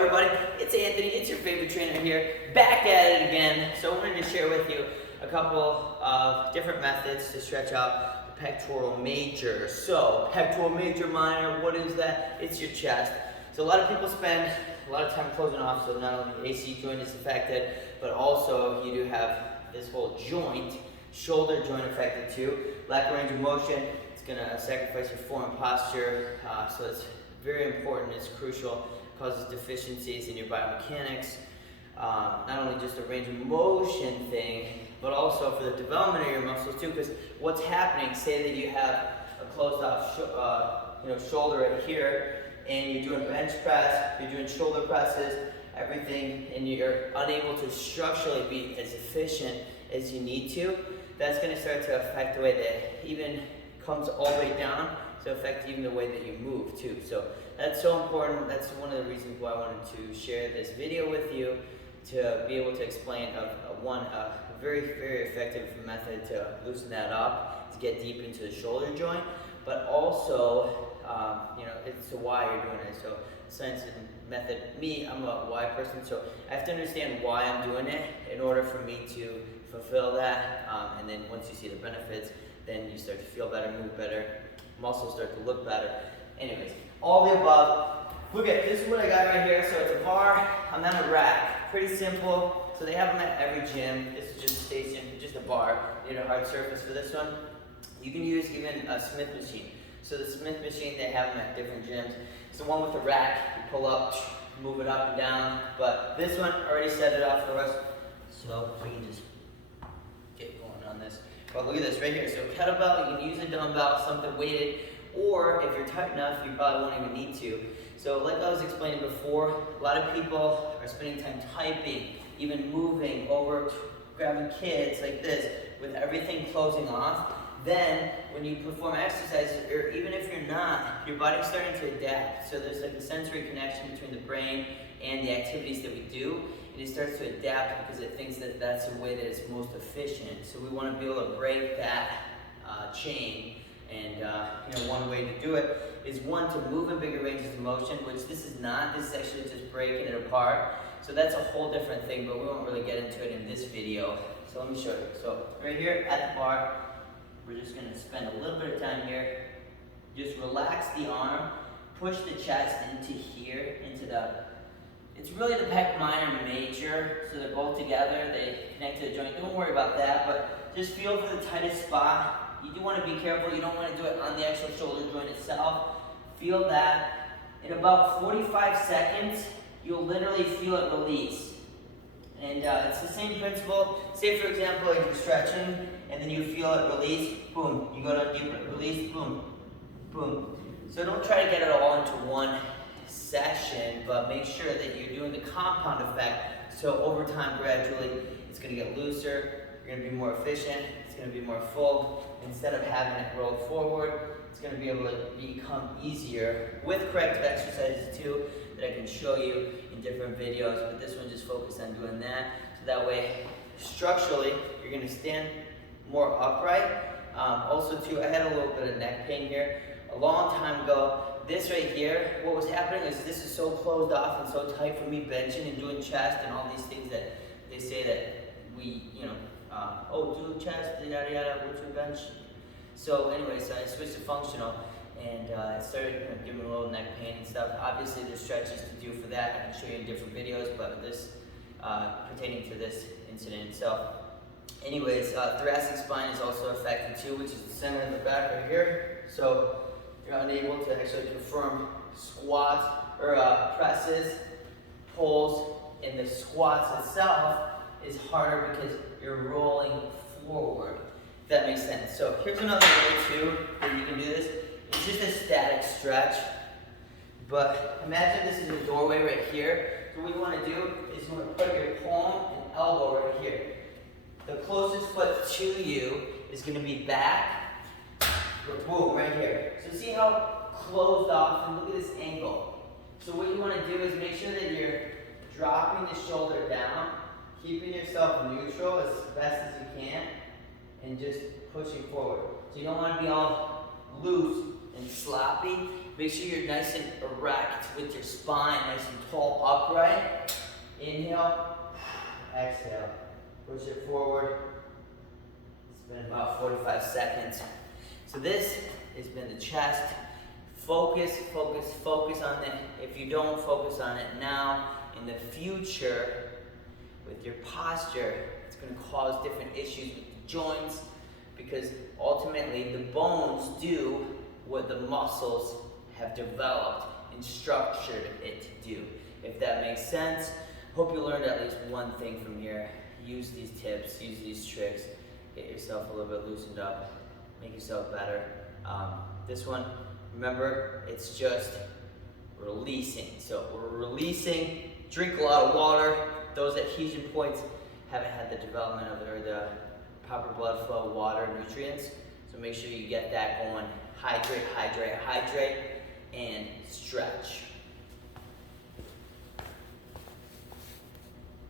everybody? It's Anthony, it's your favorite trainer here, back at it again. So I wanted to share with you a couple of different methods to stretch out the pectoral major. So, pectoral major, minor, what is that? It's your chest. So a lot of people spend a lot of time closing off, so not only the AC joint is affected, but also you do have this whole joint, shoulder joint affected too. Lack of range of motion, it's gonna sacrifice your form posture, so it's very important, it's crucial, causes deficiencies in your biomechanics, not only just a range of motion thing, but also for the development of your muscles too, because what's happening, say that you have a closed off shoulder right here, and you're doing bench press, you're doing shoulder presses, everything, and you're unable to structurally be as efficient as you need to, that's going to start to affect the way that even comes all the way down, to affect even the way that you move too. So that's so important. That's one of the reasons why I wanted to share this video with you, to be able to explain a very, very effective method to loosen that up, to get deep into the shoulder joint, but also it's why you're doing it. So science and method, I'm a why person, so I have to understand why I'm doing it in order for me to fulfill that, and then once you see the benefits, then you start to feel better, move better, muscles start to look better. Anyways, all the above. Look at, this is what I got right here. So it's a bar, I'm on a rack. Pretty simple. So they have them at every gym. This is just a station, just a bar. You need a hard surface for this one. You can use even a Smith machine. So the Smith machine, they have them at different gyms. It's the one with the rack. You pull up, move it up and down. But this one, already set it up for us. So we can just get going on this. But look at this right here. So kettlebell, you can use a dumbbell, something weighted, or if you're tight enough, you probably won't even need to. So like I was explaining before, a lot of people are spending time typing, even moving over, grabbing kids like this, with everything closing off. Then when you perform exercises, or even if you're not, your body's starting to adapt. So there's like a sensory connection between the brain and the activities that we do. And it starts to adapt because it thinks that that's the way that it's most efficient. So we want to be able to break that chain. And one way to do it is to move in bigger ranges of motion, which this is not. This is actually just breaking it apart. So that's a whole different thing, but we won't really get into it in this video. So let me show you. So right here at the bar, we're just going to spend a little bit of time here. Just relax the arm, push the chest into here, it's really the pec minor and major, so they're both together, they connect to the joint. Don't worry about that, but just feel for the tightest spot. You do want to be careful, you don't want to do it on the actual shoulder joint itself. Feel that. In about 45 seconds, you'll literally feel it release. And it's the same principle. Say for example, like you're stretching, and then you feel it release, boom, you go down deeper, release, boom, boom. So don't try to get it all into one session, but make sure that you're doing the compound effect. So over time, gradually, it's going to get looser, you're going to be more efficient, it's going to be more full. Instead of having it roll forward, it's going to be able to become easier with corrective exercises too, that I can show you in different videos, but this one just focused on doing that. So that way, structurally, you're going to stand more upright. Also too, I had a little bit of neck pain here a long time ago. This right here, what was happening is this is so closed off and so tight for me benching and doing chest and all these things that they say that we, do chest, yada yada, what's your bench? So anyways, I switched to functional and I started giving a little neck pain and stuff. Obviously there's stretches to do for that. I can show you in different videos, but this, pertaining to this incident itself. Anyways, thoracic spine is also affected too, which is the center in the back right here. So you're unable to actually perform squats or presses, pulls, and the squats itself is harder because you're rolling forward, if that makes sense. So here's another way too that you can do this. It's just a static stretch, but imagine this is a doorway right here. So what you want to do is you want to put your palm and elbow right here. The closest foot to you is going to be back, boom, right here. So see how closed off, and look at this angle. So what you want to do is make sure that you're dropping the shoulder down, keeping yourself neutral as best as you can, and just pushing forward. So you don't want to be all loose and sloppy. Make sure you're nice and erect with your spine, nice and tall, upright. Inhale, exhale. Push it forward. It's been about 45 seconds. So this has been the chest. Focus, focus, focus on it. If you don't focus on it now, in the future, with your posture, it's going to cause different issues with the joints, because ultimately the bones do what the muscles have developed and structured it to do. If that makes sense, hope you learned at least one thing from here. Use these tips, use these tricks, get yourself a little bit loosened up, make yourself better. This one, remember, it's just releasing. So we're releasing, drink a lot of water. Those adhesion points haven't had the development of the proper blood flow, water, nutrients. So make sure you get that going. Hydrate, hydrate, hydrate, and stretch.